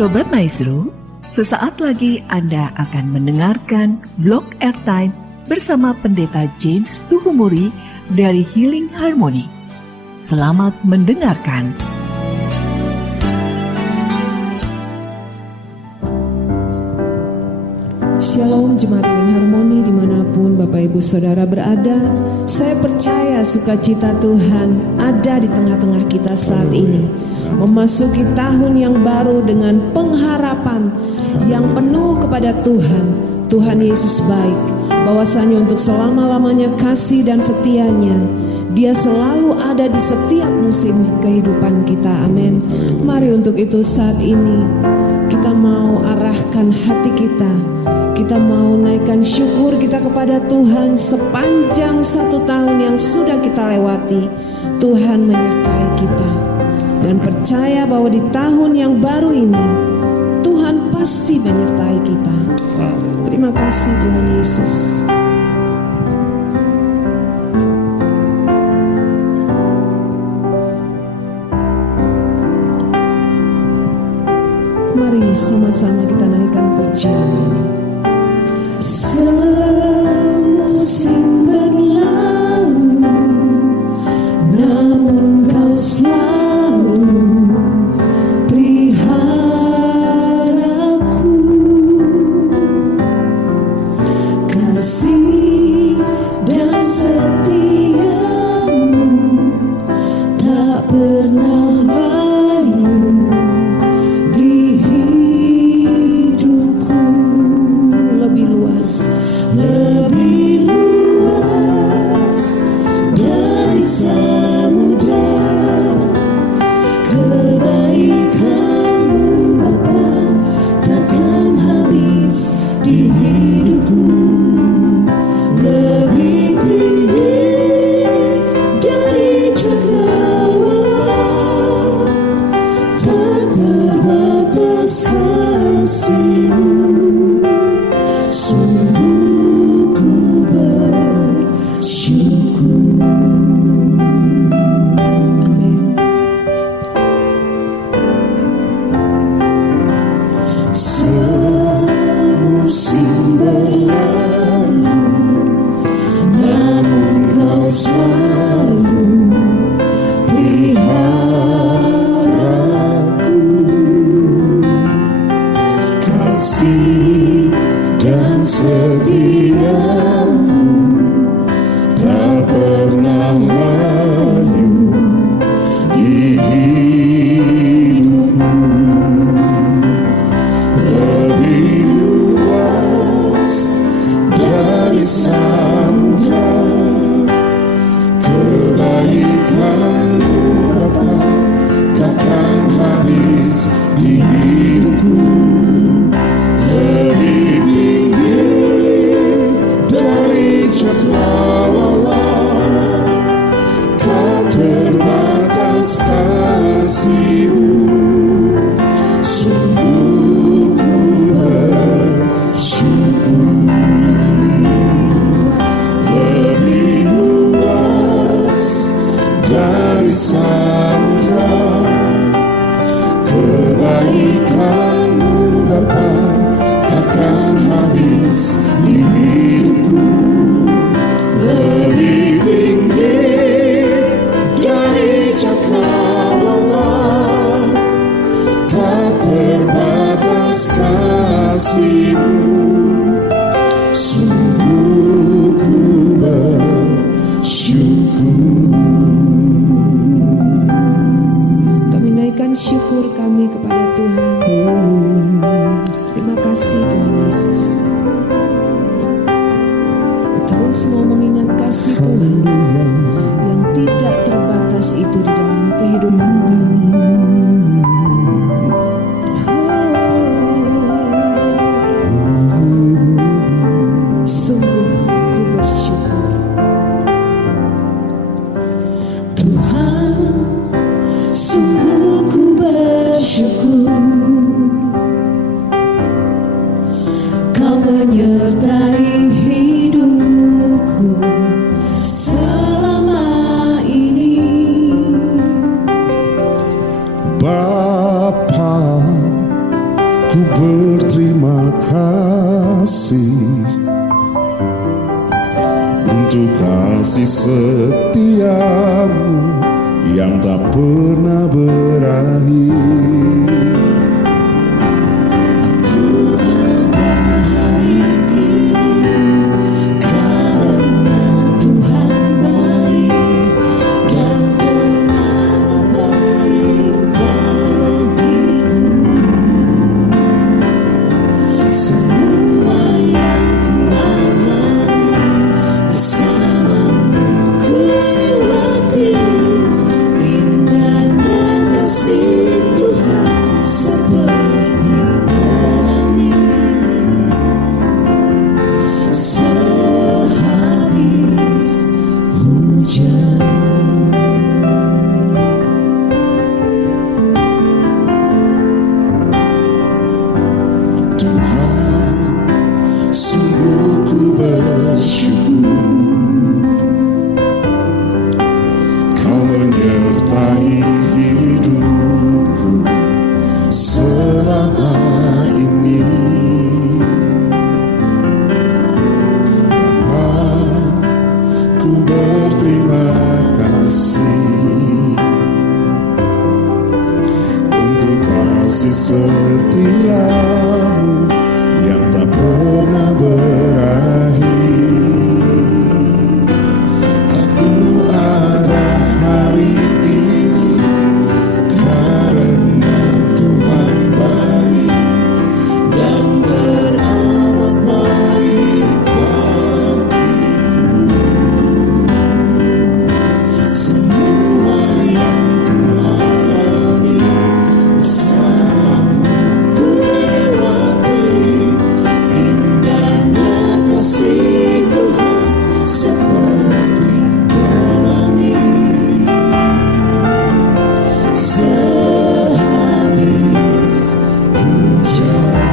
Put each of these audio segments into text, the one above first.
Sobat Maestro, sesaat lagi Anda akan mendengarkan Blog Airtime bersama Pendeta James Tuhumuri dari Healing Harmony. Selamat mendengarkan. Shalom Jemaat Healing Harmony dimanapun Bapak Ibu Saudara berada. Saya percaya sukacita Tuhan ada di tengah-tengah kita saat ini. Memasuki tahun yang baru dengan pengharapan yang penuh kepada Tuhan. Tuhan Yesus baik, bahwasanya untuk selama-lamanya kasih dan setianya Dia selalu ada di setiap musim kehidupan kita. Amin. Mari untuk itu saat ini kita mau arahkan hati kita. Kita mau naikkan syukur kita kepada Tuhan sepanjang 1 tahun yang sudah kita lewati. Tuhan menyertai kita. Dan percaya bahwa di tahun yang baru ini Tuhan pasti menyertai kita. Terima kasih Tuhan Yesus. Mari sama-sama kita naikkan pujian ini. Semusim berlalu, namun Kau selalu peliharaku. Kasih dan setiamu tak pernah layu di hidupku. Lebih luas dari samudra. Kebaikan-Mu Bapa takkan habis di hidupku. Lebih tinggi dari cakrawala, tak terbatas kasih-Mu. Sungguh ku bersyukur. Amin. Semusim berlalu, namun Kau selalu peliharaku. Kasih dan setiamu tak pernah layu di hidupku. Lebih luas dari samudra. Kebaikan-Mu Bapa takkan habis di hidupku. Lebih tinggi dari cakrawala, tak terbatas kasih-Mu. Sungguh ku bersyukur. Lebih luas dari samudra. Kebaikan-Mu Bapa takkan habis di hidupku. Lebih tinggi dari cakrawala, tak terbatas kasih-Mu. Sungguh ku bersyukur. Kami naikkan syukur kami kepada Tuhan. Terima kasih Tuhan Yesus. Terus mau mengingat kasih Tuhan yang tidak terbatas itu di dalam kehidupan kami. Sungguh ku bersyukur. Tuhan, sungguh ku bersyukur. Kau menyertai hidupku selama ini. Bapa Ku berterima kasih untuk kasih setiamu yang tak pernah berakhir. Aku ada hari ini karena Tuhan baik dan teramat baik bagiku. Semua yang ku alami bersamamu ku lewati, indahnya kasih Tuhan seperti pelangi. Sehabis hujan, Tuhan, sungguh ku bersyukur Kau menyertai hidupku selama ini. Bapa, ku berterima kasih untuk kasih setiamu yang tak pernah berakhir. Aku ada hari ini karena Tuhan baik dan teramat baik bagiku. Semua yang ku alami bersamamu ku lewati, indahnya kasih Tuhan seperti pelangi. Sehabis hujan,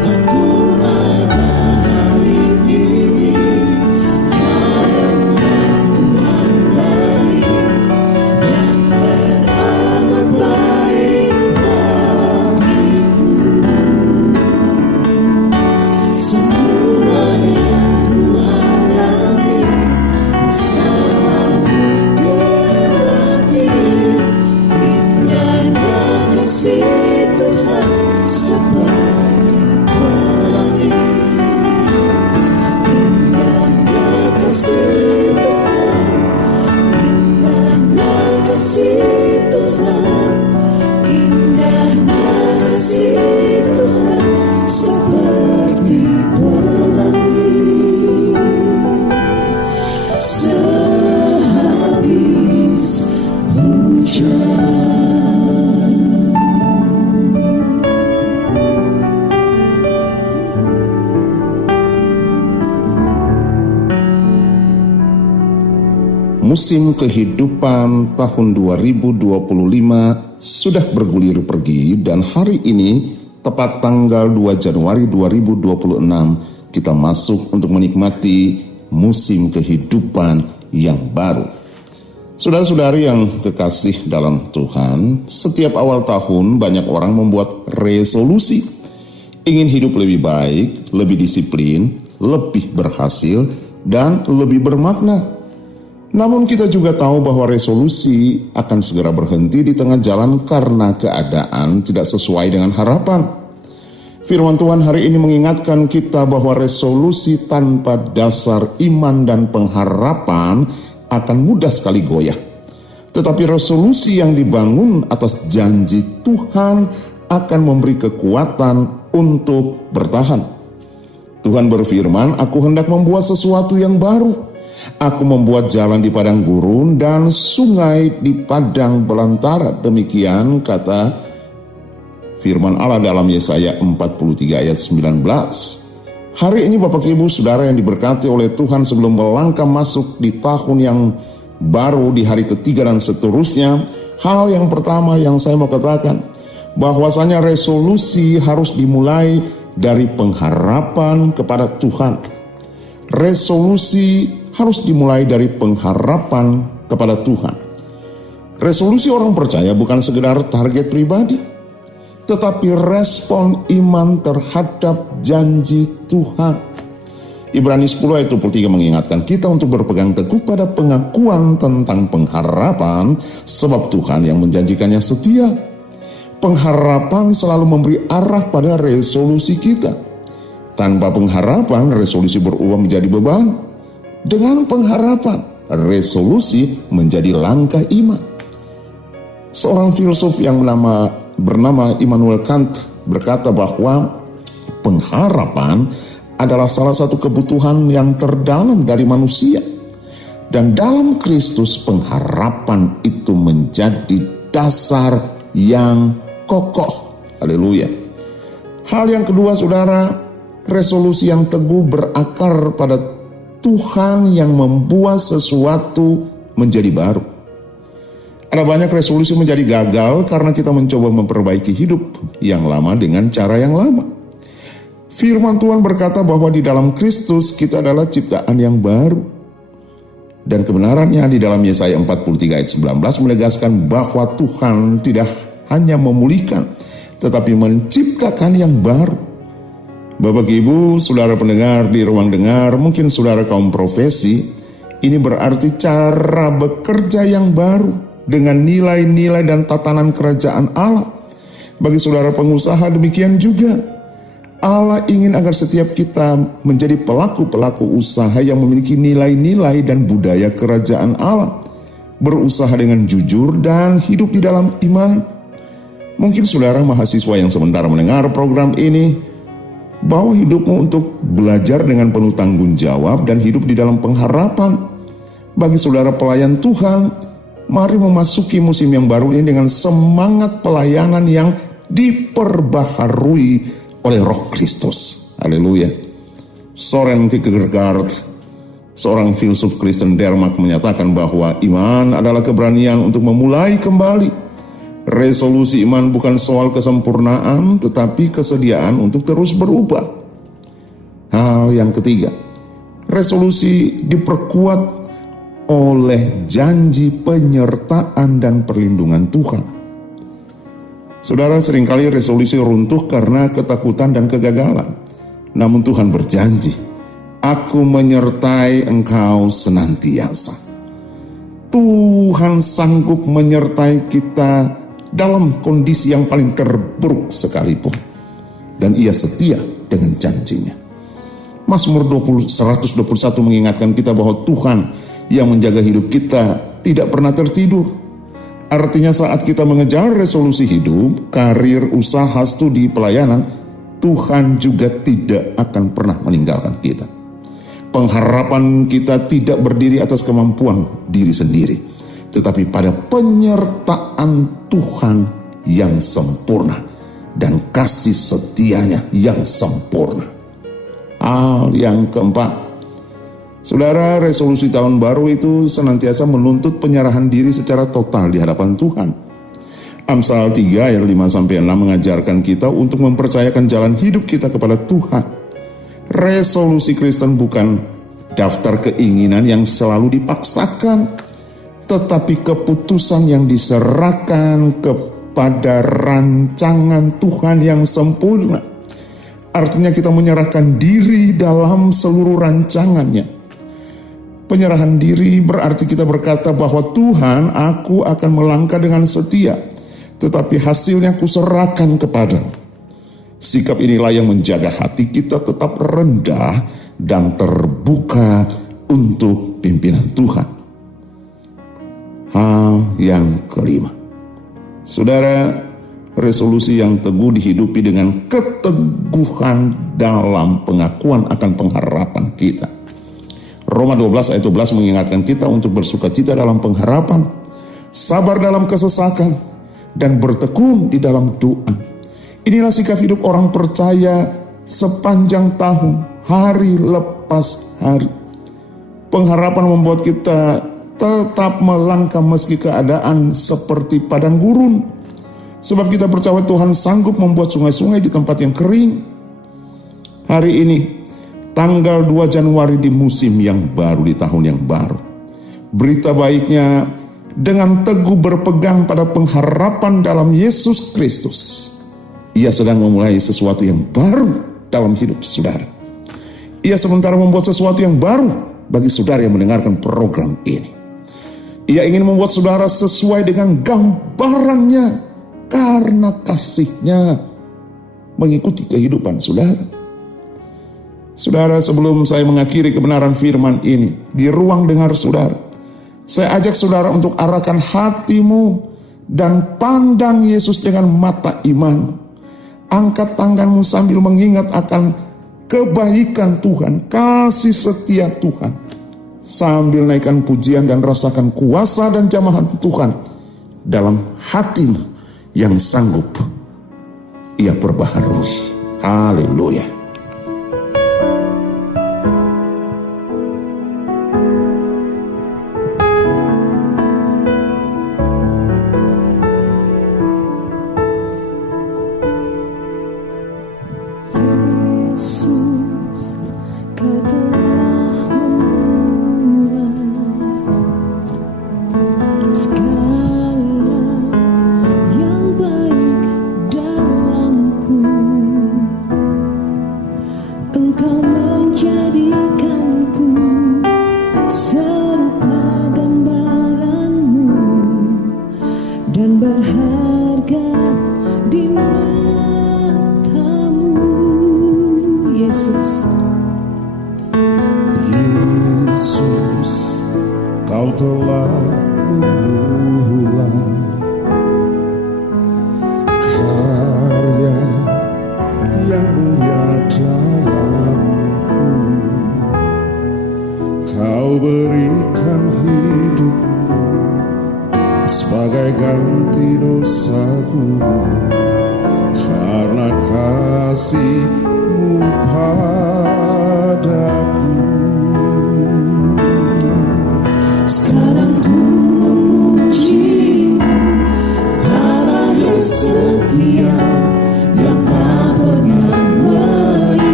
aku ada hari ini karena Tuhan baik dan teramat baik bagiku. Semua yang ku alami bersamamu ku lewati, indahnya kasih Tuhan seperti pelangi. Indahnya kasih Tuhan, indahnya kasih Tuhan, indahnya kasih Tuhan seperti pelangi. Sehabis hujan. Musim kehidupan tahun 2025 sudah bergulir pergi dan hari ini tepat tanggal 2 Januari 2026 kita masuk untuk menikmati musim kehidupan yang baru. Saudara-saudari yang kekasih dalam Tuhan, setiap awal tahun banyak orang membuat resolusi. Ingin hidup lebih baik, lebih disiplin, lebih berhasil, dan lebih bermakna. Namun kita juga tahu bahwa resolusi akan segera berhenti di tengah jalan karena keadaan tidak sesuai dengan harapan. Firman Tuhan hari ini mengingatkan kita bahwa resolusi tanpa dasar iman dan pengharapan akan mudah sekali goyah. Tetapi resolusi yang dibangun atas janji Tuhan akan memberi kekuatan untuk bertahan. Tuhan berfirman, "Aku hendak membuat sesuatu yang baru. Aku membuat jalan di padang gurun dan sungai di padang belantara." Demikian kata firman Allah dalam Yesaya 43 ayat 19. Hari ini Bapak Ibu Saudara yang diberkati oleh Tuhan, sebelum melangkah masuk di tahun yang baru, di hari ketiga dan seterusnya, hal yang pertama yang saya mau katakan, bahwasanya resolusi harus dimulai dari pengharapan kepada Tuhan. Resolusi harus dimulai dari pengharapan kepada Tuhan. Resolusi orang percaya bukan sekedar target pribadi, tetapi respon iman terhadap janji Tuhan. Ibrani 10 ayat 23 mengingatkan kita untuk berpegang teguh pada pengakuan tentang pengharapan, sebab Tuhan yang menjanjikannya setia. Pengharapan selalu memberi arah pada resolusi kita. Tanpa pengharapan, resolusi berubah menjadi beban. Dengan pengharapan, resolusi menjadi langkah iman. Seorang filsuf yang bernama Immanuel Kant berkata bahwa pengharapan adalah salah satu kebutuhan yang terdalam dari manusia. Dan dalam Kristus pengharapan itu menjadi dasar yang kokoh. Haleluya. Hal yang kedua, saudara, resolusi yang teguh berakar pada Tuhan yang membuat sesuatu menjadi baru. Ada banyak resolusi menjadi gagal karena kita mencoba memperbaiki hidup yang lama dengan cara yang lama. Firman Tuhan berkata bahwa di dalam Kristus kita adalah ciptaan yang baru. Dan kebenarannya di dalam Yesaya 43 ayat 19 menegaskan bahwa Tuhan tidak hanya memulihkan, tetapi menciptakan yang baru. Bapak Ibu, saudara pendengar di ruang dengar, mungkin saudara kaum profesi, ini berarti cara bekerja yang baru dengan nilai-nilai dan tatanan kerajaan Allah. Bagi saudara pengusaha demikian juga. Allah ingin agar setiap kita menjadi pelaku-pelaku usaha yang memiliki nilai-nilai dan budaya kerajaan Allah. Berusaha dengan jujur dan hidup di dalam iman. Mungkin saudara mahasiswa yang sementara mendengar program ini, bawa hidupmu untuk belajar dengan penuh tanggung jawab dan hidup di dalam pengharapan. Bagi saudara pelayan Tuhan, mari memasuki musim yang baru ini dengan semangat pelayanan yang diperbaharui oleh Roh Kristus. Haleluya. Soren Kierkegaard, seorang filsuf Kristen Denmark, menyatakan bahwa iman adalah keberanian untuk memulai kembali. Resolusi iman bukan soal kesempurnaan, tetapi kesediaan untuk terus berubah. Hal yang ketiga, resolusi diperkuat oleh janji penyertaan dan perlindungan Tuhan. Saudara, seringkali resolusi runtuh karena ketakutan dan kegagalan. Namun Tuhan berjanji, Aku menyertai engkau senantiasa. Tuhan sanggup menyertai kita dalam kondisi yang paling terburuk sekalipun. Dan Ia setia dengan janjinya. Mazmur 121 mengingatkan kita bahwa Tuhan yang menjaga hidup kita tidak pernah tertidur. Artinya saat kita mengejar resolusi hidup, karir, usaha, studi, pelayanan, Tuhan juga tidak akan pernah meninggalkan kita. Pengharapan kita tidak berdiri atas kemampuan diri sendiri, tetapi pada penyertaan Tuhan yang sempurna dan kasih setianya yang sempurna. Hal yang keempat, saudara, resolusi tahun baru itu senantiasa menuntut penyerahan diri secara total di hadapan Tuhan. Amsal 3 ayat 5-6 mengajarkan kita untuk mempercayakan jalan hidup kita kepada Tuhan. Resolusi Kristen bukan daftar keinginan yang selalu dipaksakan, tetapi keputusan yang diserahkan kepada rancangan Tuhan yang sempurna. Artinya kita menyerahkan diri dalam seluruh rancangannya. Penyerahan diri berarti kita berkata bahwa Tuhan, aku akan melangkah dengan setia, tetapi hasilnya kuserahkan kepadamu. Sikap inilah yang menjaga hati kita tetap rendah dan terbuka untuk pimpinan Tuhan. Hal yang kelima, saudara, resolusi yang teguh dihidupi dengan keteguhan dalam pengakuan akan pengharapan kita. Roma 12 ayat 12 mengingatkan kita untuk bersukacita dalam pengharapan, sabar dalam kesesakan, dan bertekun di dalam doa. Inilah sikap hidup orang percaya sepanjang tahun, hari lepas hari. Pengharapan membuat kita tetap melangkah meski keadaan seperti padang gurun. Sebab kita percaya Tuhan sanggup membuat sungai-sungai di tempat yang kering. Hari ini, tanggal 2 Januari di musim yang baru, di tahun yang baru. Berita baiknya, dengan teguh berpegang pada pengharapan dalam Yesus Kristus, ia sedang memulai sesuatu yang baru dalam hidup saudara. Ia sementara membuat sesuatu yang baru bagi saudara yang mendengarkan program ini. Ia ingin membuat saudara sesuai dengan gambarannya karena kasih-Nya mengikuti kehidupan saudara. Saudara, sebelum saya mengakhiri kebenaran firman ini di ruang dengar saudara, saya ajak saudara untuk arahkan hatimu dan pandang Yesus dengan mata iman. Angkat tanganmu sambil mengingat akan kebaikan Tuhan, kasih setia Tuhan. Sambil naikkan pujian dan rasakan kuasa dan jamahan Tuhan dalam hatimu yang sanggup Ia perbaharui. Haleluya.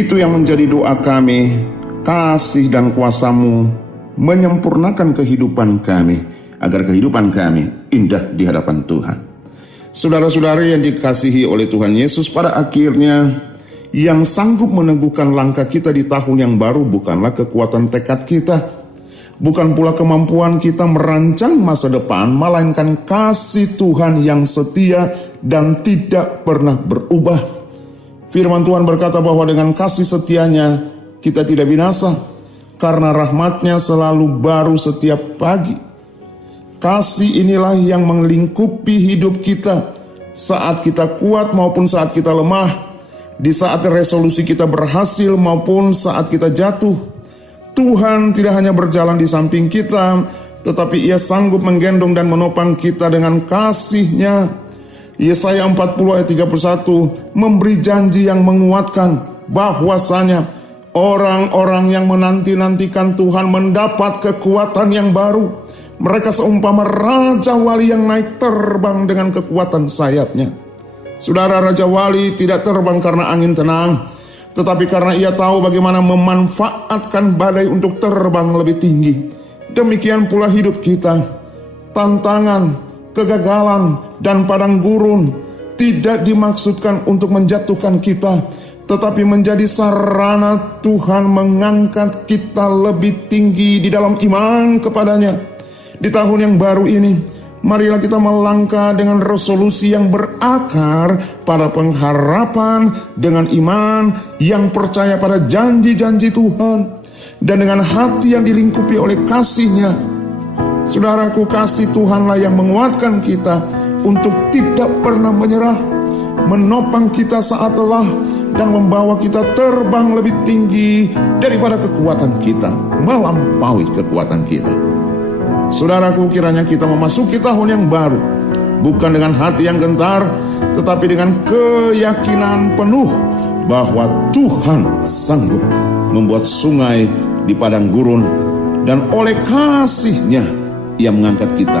Itu yang menjadi doa kami, kasih dan kuasa-Mu menyempurnakan kehidupan kami, agar kehidupan kami indah di hadapan Tuhan. Saudara-saudari yang dikasihi oleh Tuhan Yesus, pada akhirnya yang sanggup meneguhkan langkah kita di tahun yang baru bukanlah kekuatan tekad kita, bukan pula kemampuan kita merancang masa depan, melainkan kasih Tuhan yang setia dan tidak pernah berubah. Firman Tuhan berkata bahwa dengan kasih setianya kita tidak binasa, karena rahmat-Nya selalu baru setiap pagi. Kasih inilah yang melingkupi hidup kita saat kita kuat maupun saat kita lemah, di saat resolusi kita berhasil maupun saat kita jatuh. Tuhan tidak hanya berjalan di samping kita, tetapi Ia sanggup menggendong dan menopang kita dengan kasih-Nya. Yesaya 40 ayat 31 memberi janji yang menguatkan bahwasanya orang-orang yang menanti-nantikan Tuhan mendapat kekuatan yang baru. Mereka seumpama Raja Wali yang naik terbang dengan kekuatan sayapnya. Saudara, Raja Wali tidak terbang karena angin tenang, tetapi karena ia tahu bagaimana memanfaatkan badai untuk terbang lebih tinggi. Demikian pula hidup kita. Tantangan, kegagalan, dan padang gurun tidak dimaksudkan untuk menjatuhkan kita, tetapi menjadi sarana Tuhan mengangkat kita lebih tinggi di dalam iman kepadanya. Di tahun yang baru ini, marilah kita melangkah dengan resolusi yang berakar pada pengharapan, dengan iman yang percaya pada janji-janji Tuhan, dan dengan hati yang dilingkupi oleh kasih-Nya. Saudaraku, kasih Tuhanlah yang menguatkan kita untuk tidak pernah menyerah, menopang kita saat lelah, dan membawa kita terbang lebih tinggi daripada kekuatan kita, melampaui kekuatan kita. Saudaraku, kiranya kita memasuki tahun yang baru, bukan dengan hati yang gentar, tetapi dengan keyakinan penuh bahwa Tuhan sanggup membuat sungai di padang gurun, dan oleh kasih-Nya Ia mengangkat kita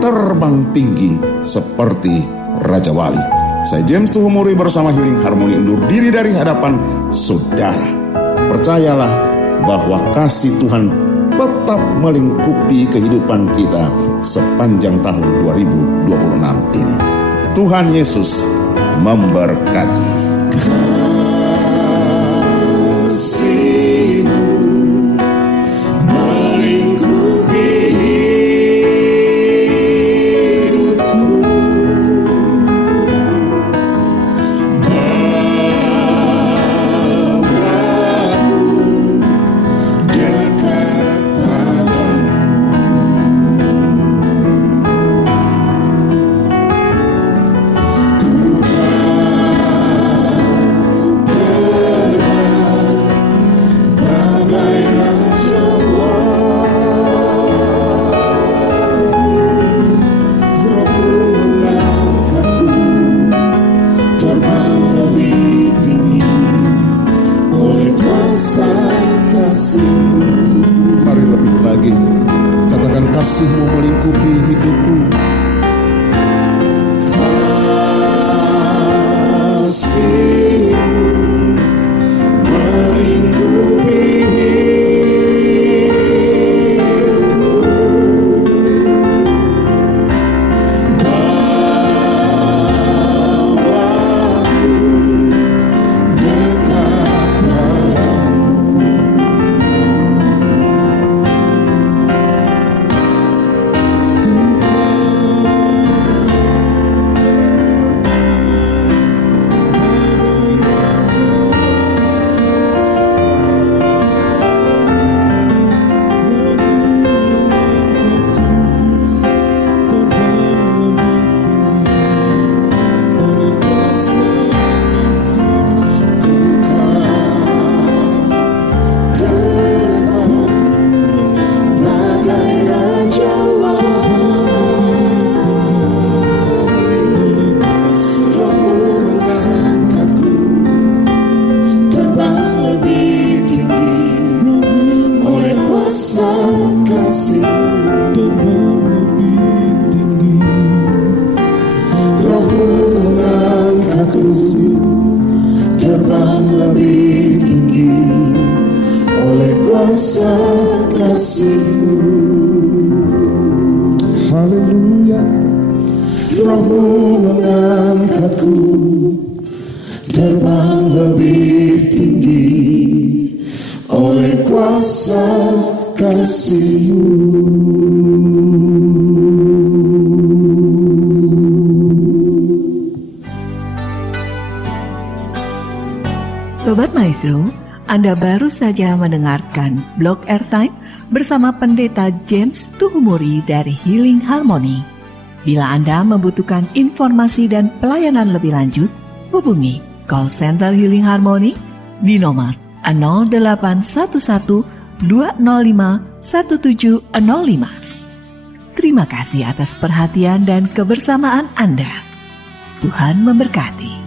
terbang tinggi seperti Raja Wali. Saya James Tuhumuri bersama Healing Harmony undur diri dari hadapan saudara. Percayalah bahwa kasih Tuhan tetap melingkupi kehidupan kita sepanjang tahun 2026 ini. Tuhan Yesus memberkati. Kasih-Mu melingkupi hidupku, bawaku dekat padamu. Ku bagai Raja Rohmu mengangkatku terbang lebih tinggi oleh kuasa kasih. Mari lebih lagi katakan, kasih-Mu melingkupi hidupku. Kasih-Mu melingkupi hidupku, bawaku dekat padamu. Terbang lebih tinggi oleh kuasa kasih-Mu. Haleluya. Rohmu mengangkatku terbang lebih tinggi oleh kuasa kasih-Mu. Sobat Maestro, Anda baru saja mendengarkan Blog Airtime bersama Pendeta James Tuhumuri dari Healing Harmony. Bila Anda membutuhkan informasi dan pelayanan lebih lanjut, hubungi call center Healing Harmony di nomor 0811 205 1705. Terima kasih atas perhatian dan kebersamaan Anda. Tuhan memberkati.